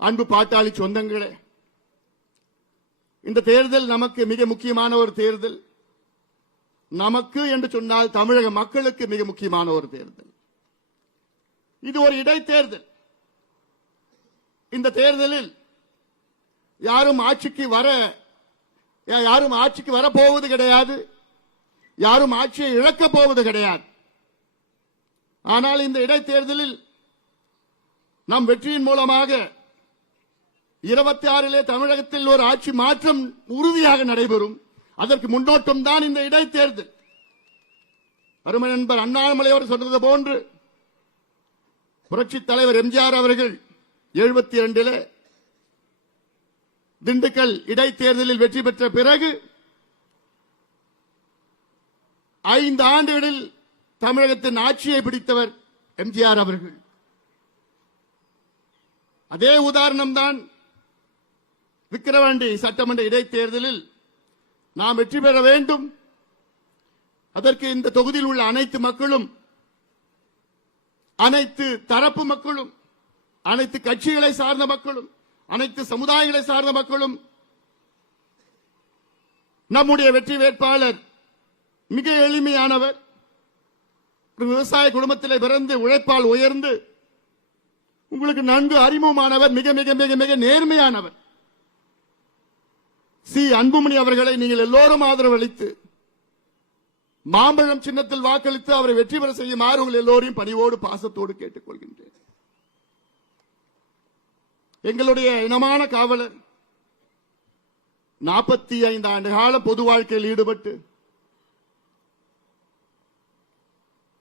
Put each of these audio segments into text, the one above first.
அன்பு பாட்டாளி சொந்தங்களே, இந்த தேர்தல் நமக்கு மிக முக்கியமான ஒரு தேர்தல். நமக்கு என்று சொன்னால் தமிழக மக்களுக்கு மிக முக்கியமான ஒரு தேர்தல். இது ஒரு இடைத்தேர்தல். இந்த தேர்தலில் யாரும் ஆட்சிக்கு வரப்போவது கிடையாது, யாரும் ஆட்சியை இழக்கப் போவது கிடையாது. ஆனால் இந்த இடைத்தேர்தலில் நம் வெற்றியின் மூலமாக 26 தமிழகத்தில் ஒரு ஆட்சி மாற்றம் உறுதியாக நடைபெறும். அதற்கு முன்னோட்டம் தான் இந்த இடைத்தேர்தல். அருமை நண்பர் அண்ணாமலை அவர் சொன்னது போன்று புரட்சித் தலைவர் எம்ஜிஆர் அவர்கள் 72 திண்டுக்கல் இடைத்தேர்தலில் வெற்றி பெற்ற பிறகு 5 ஆண்டுகளில் தமிழகத்தின் ஆட்சியை பிடித்தவர் எம்ஜிஆர் அவர்கள். அதே உதாரணம் தான் விக்கிரவாண்டி சட்டமன்ற இடைத்தேர்தலில் நாம் வெற்றி பெற வேண்டும். அதற்கு இந்த தொகுதியில் உள்ள அனைத்து மக்களும், அனைத்து தரப்பு மக்களும், அனைத்து கட்சிகளை சார்ந்த மக்களும், அனைத்து சமுதாயங்களை சார்ந்த மக்களும் நம்முடைய வெற்றி வேட்பாளர் மிக எளிமையானவர், விவசாய குடும்பத்திலே பிறந்து உழைப்பால் உயர்ந்து உங்களுக்கு நன்கு அறிமுகமானவர், மிக மிக மிக மிக நேர்மையானவர் சி அன்புமணி அவர்களை நீங்கள் எல்லோரும் ஆதரவு அளித்து மாம்பழம் சின்னத்தில் வாக்களித்து அவரை வெற்றி பெற செய்யுமாறு உங்கள் எல்லோரையும் பணிவோடு பாசத்தோடு கேட்டுக் கொள்கின்றேன். எங்களுடைய இனமான காவலர் 45 ஆண்டு கால பொது வாழ்க்கையில் ஈடுபட்டு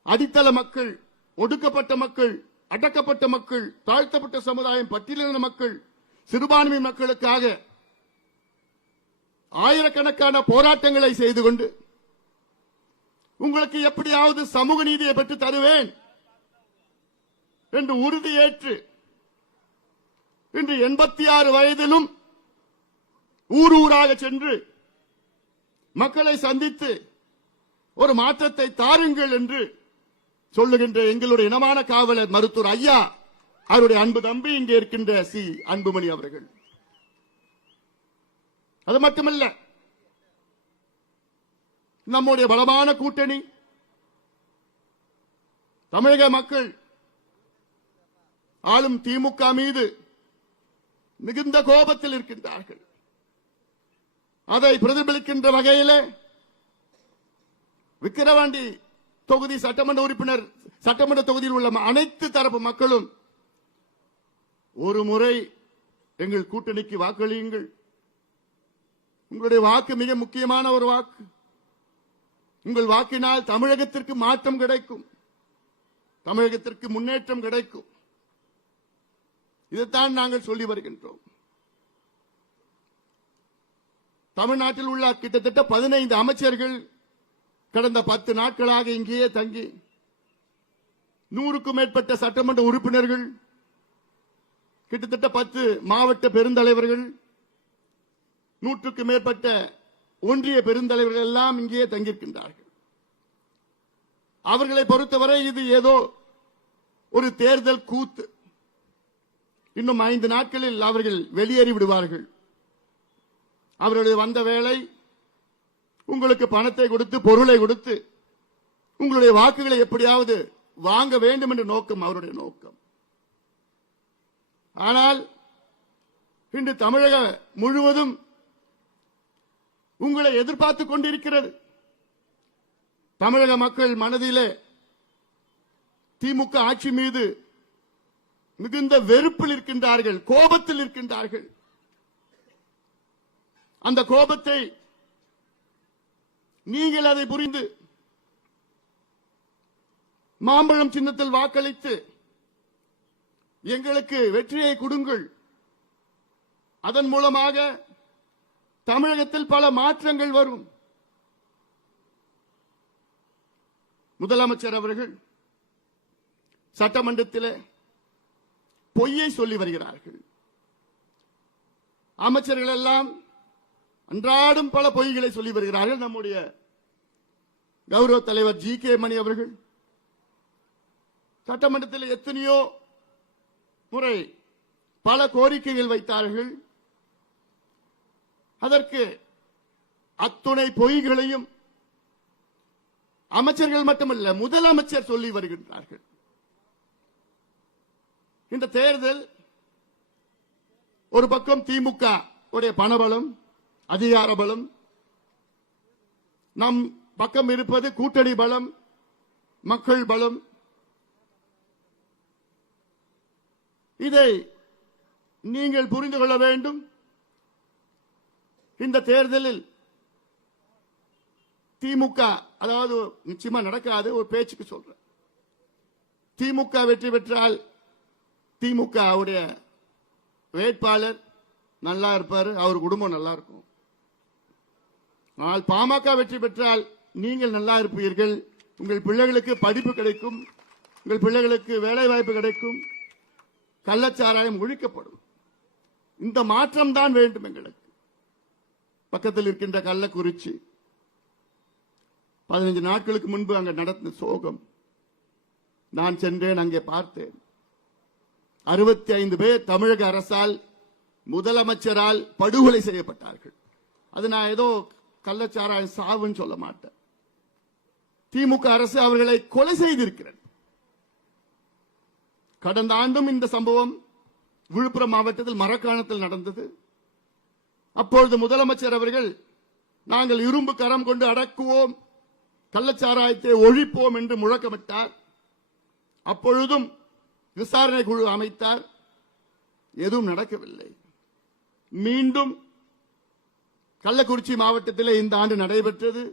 அடித்தள மக்கள், ஒடுக்கப்பட்ட மக்கள், அடக்கப்பட்ட மக்கள், தாழ்த்தப்பட்ட சமுதாயம், பட்டியலின மக்கள், சிறுபான்மை மக்களுக்காக ஆயிரக்கணக்கான போராட்டங்களை செய்து கொண்டு உங்களுக்கு எப்படியாவது சமூக நீதியை பெற்று தருவேன் என்று உறுதியேற்று இன்று 86 வயதிலும் ஊர் ஊராக சென்று மக்களை சந்தித்து ஒரு மாற்றத்தை தாருங்கள் என்று சொல்லுகின்ற எங்களுடைய இனமான காவலர் மருத்துவர் ஐயா அவருடைய அன்பு தம்பி இங்கே இருக்கின்ற சி அன்புமணி அவர்கள். அது மட்டுமல்ல, நம்முடைய பலமான கூட்டணி தமிழக மக்கள் ஆளும் திமுக மீது மிகுந்த கோபத்தில் இருக்கின்றார்கள். அதை பிரதிபலிக்கின்ற வகையில் விக்கிரவாண்டி தொகுதி சட்டமன்ற உறுப்பினர், சட்டமன்ற தொகுதியில் உள்ள அனைத்து தரப்பு மக்களும் ஒரு முறை எங்கள் கூட்டணிக்கு வாக்களியுங்கள். உங்களுடைய வாக்கு மிக முக்கியமான ஒரு வாக்கு. உங்கள் வாக்கினால் தமிழகத்திற்கு மாற்றம் கிடைக்கும், தமிழகத்திற்கு முன்னேற்றம் கிடைக்கும். இதைத்தான் நாங்கள் சொல்லி வருகின்றோம். தமிழ்நாட்டில் உள்ள கிட்டத்தட்ட 15 அமைச்சர்கள் கடந்த 10 நாட்களாக இங்கேயே தங்கி 100க்கும் மேற்பட்ட சட்டமன்ற உறுப்பினர்கள், கிட்டத்தட்ட 10 மாவட்ட பெருந்தலைவர்கள், 100க்கும் மேற்பட்ட ஒன்றிய பெருந்தலைவர்கள் எல்லாம் இங்கே தங்கியிருக்கின்றார்கள். அவர்களை பொறுத்தவரை இது ஏதோ ஒரு தேர்தல் கூத்து. இன்னும் 5 நாட்களில் அவர்கள் வெளியேறி விடுவார்கள். அவர்களுடைய வந்த வேலை உங்களுக்கு பணத்தை கொடுத்து, பொருளை கொடுத்து உங்களுடைய வாக்குகளை எப்படியாவது வாங்க வேண்டும் என்ற நோக்கம் அவருடைய நோக்கம். ஆனால் இன்று தமிழக முழுவதும் உங்களை எதிர்பார்த்துக் கொண்டிருக்கிறது. தமிழக மக்கள் மனதிலே திமுக ஆட்சி மீது மிகுந்த வெறுப்பில் இருக்கின்றார்கள், கோபத்தில் இருக்கின்றார்கள். அந்த கோபத்தை நீங்கள் அதை புரிந்து மாம்பழம் சின்னத்தில் வாக்களித்து எங்களுக்கு வெற்றியை கொடுங்கள். அதன் மூலமாக தமிழகத்தில் பல மாற்றங்கள் வரும். முதலமைச்சர் அவர்கள் சட்டமன்றத்தில் பொய்யை சொல்லி வருகிறார்கள். அமைச்சர்கள் எல்லாம் அன்றாடம் பல பொய்களை சொல்லி வருகிறார்கள். நம்முடைய கௌரவ தலைவர் ஜி.கே. மணி அவர்கள் சட்டமன்றத்தில் எத்தனையோ முறை பல கோரிக்கைகள் வைத்தார்கள். அதற்கு அத்துணை பொய்களையும் அமைச்சர்கள் மட்டுமல்ல, முதலமைச்சர் சொல்லி வருகின்றார்கள். இந்த தேர்தல் ஒரு பக்கம் திமுக உடைய பணபலம், அதிகார பலம், நம் பக்கம் இருப்பது கூட்டணி பலம், மக்கள் பலம். இதை நீங்கள் புரிந்து கொள்ள வேண்டும். இந்த தேர்தலில் திமுக, அதாவது நிச்சயமா நடக்காது, ஒரு பேச்சுக்கு சொல்றேன், திமுக வெற்றி பெற்றால் திமுக உடைய வேட்பாளர் நல்லா இருப்பாரு, அவர் குடும்பம் நல்லா இருக்கும். ஆனால் பாமக வெற்றி பெற்றால் நீங்கள் நல்லா இருப்பீர்கள், உங்கள் பிள்ளைகளுக்கு படிப்பு கிடைக்கும், உங்கள் பிள்ளைகளுக்கு வேலை வாய்ப்பு கிடைக்கும், கள்ளச்சாராயம் ஒழிக்கப்படும். இந்த மாற்றம் தான் வேண்டும் எங்களுக்கு. பக்கத்தில் இருக்கின்ற கள்ளக்குறிச்சி 15 நாட்களுக்கு முன்பு அங்க நடந்த சோகம். நான் சென்றேன், அங்கே பார்த்தேன். 65 பேர் தமிழக அரசால், முதலமைச்சரால் படுகொலை செய்யப்பட்டார்கள். அது நான் ஏதோ கள்ளச்சாராய சாவுன்னு சொல்ல மாட்டேன். திமுக அரசு அவர்களை கொலை செய்திருக்கிறது. கடந்த ஆண்டும் இந்த சம்பவம் விழுப்புரம் மாவட்டத்தில் மரக்காணத்தில் நடந்தது. அப்பொழுது முதலமைச்சர் அவர்கள், நாங்கள் இரும்பு கரம் கொண்டு அடக்குவோம், கள்ளச்சாராயத்தை ஒழிப்போம் என்று முழக்கமிட்டார். அப்பொழுதும் விசாரணை குழு அமைத்தார். எதுவும் நடக்கவில்லை. மீண்டும் கள்ளக்குறிச்சி மாவட்டத்திலே இந்த ஆண்டு நடைபெற்றது.